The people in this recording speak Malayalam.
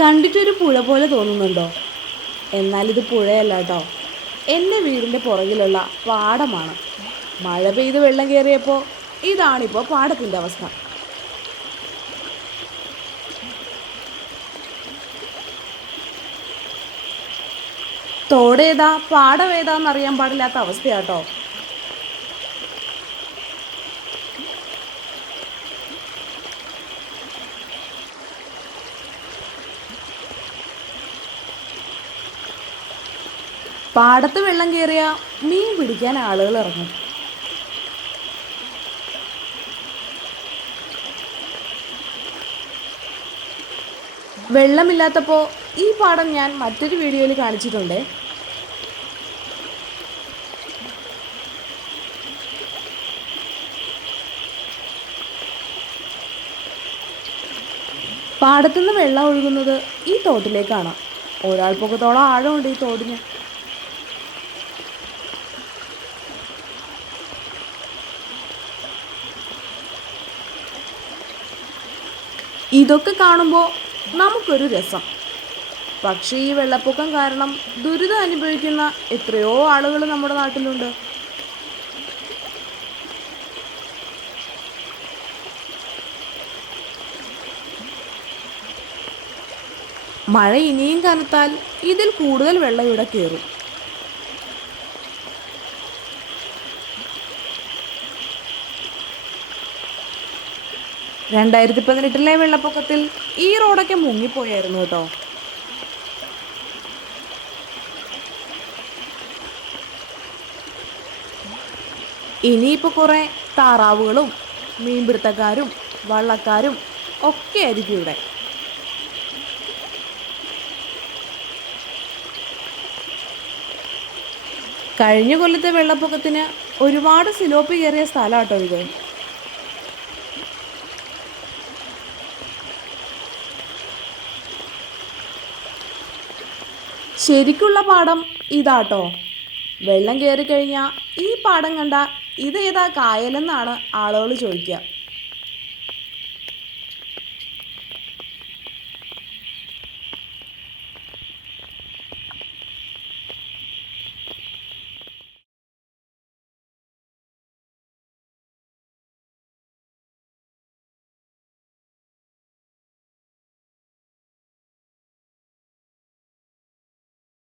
കണ്ടിട്ടൊരു പുഴ പോലെ തോന്നുന്നുണ്ടോ? എന്നാൽ ഇത് പുഴയല്ല കേട്ടോ. എൻ്റെ വീടിൻ്റെ പുറകിലുള്ള പാടമാണ്. മഴ പെയ്ത് വെള്ളം കയറിയപ്പോൾ ഇതാണിപ്പോൾ പാടത്തിൻ്റെ അവസ്ഥ. തോടേതാ പാടമേതാന്നറിയാൻ പാടില്ലാത്ത അവസ്ഥയാട്ടോ. പാടത്ത് വെള്ളം കയറിയ മീൻ പിടിക്കാൻ ആളുകൾ ഇറങ്ങും. വെള്ളമില്ലാത്തപ്പോൾ ഈ പാടം ഞാൻ മറ്റൊരു വീഡിയോയിൽ കാണിച്ചിട്ടുണ്ട്. പാടത്തുനിന്ന് വെള്ളം ഒഴുകുന്നത് ഈ തോട്ടിലേക്കാണ്. ഒരാൾ പൊക്കത്തോളം ആഴമുണ്ട് ഈ തോടിന്. ഇതൊക്കെ കാണുമ്പോൾ നമുക്കൊരു രസം. പക്ഷേ ഈ വെള്ളപ്പൊക്കം കാരണം ദുരിതം അനുഭവിക്കുന്ന എത്രയോ ആളുകൾ നമ്മുടെ നാട്ടിലുണ്ട്. മഴ ഇനിയും കനത്താൽ ഇതിൽ കൂടുതൽ വെള്ളം ഇവിടെ കയറും. രണ്ടായിരത്തി 18 വെള്ളപ്പൊക്കത്തിൽ ഈ റോഡൊക്കെ മുങ്ങിപ്പോയായിരുന്നു കേട്ടോ. ഇനിയിപ്പോൾ കുറേ താറാവുകളും മീൻപിടുത്തക്കാരും വള്ളക്കാരും ഒക്കെ ആയിരിക്കും ഇവിടെ. കഴിഞ്ഞ കൊല്ലത്തെ വെള്ളപ്പൊക്കത്തിന് ഒരുപാട് സിലോപ്പി കയറിയ സ്ഥലമാട്ടോ ഇത്. ശരിക്കുള്ള പാടം ഇതാട്ടോ. വെള്ളം കയറി കഴിഞ്ഞാൽ ഈ പാടം കണ്ട ഇതേതാ കായലെന്നാണ് ആളുകൾ ചോദിക്കുക.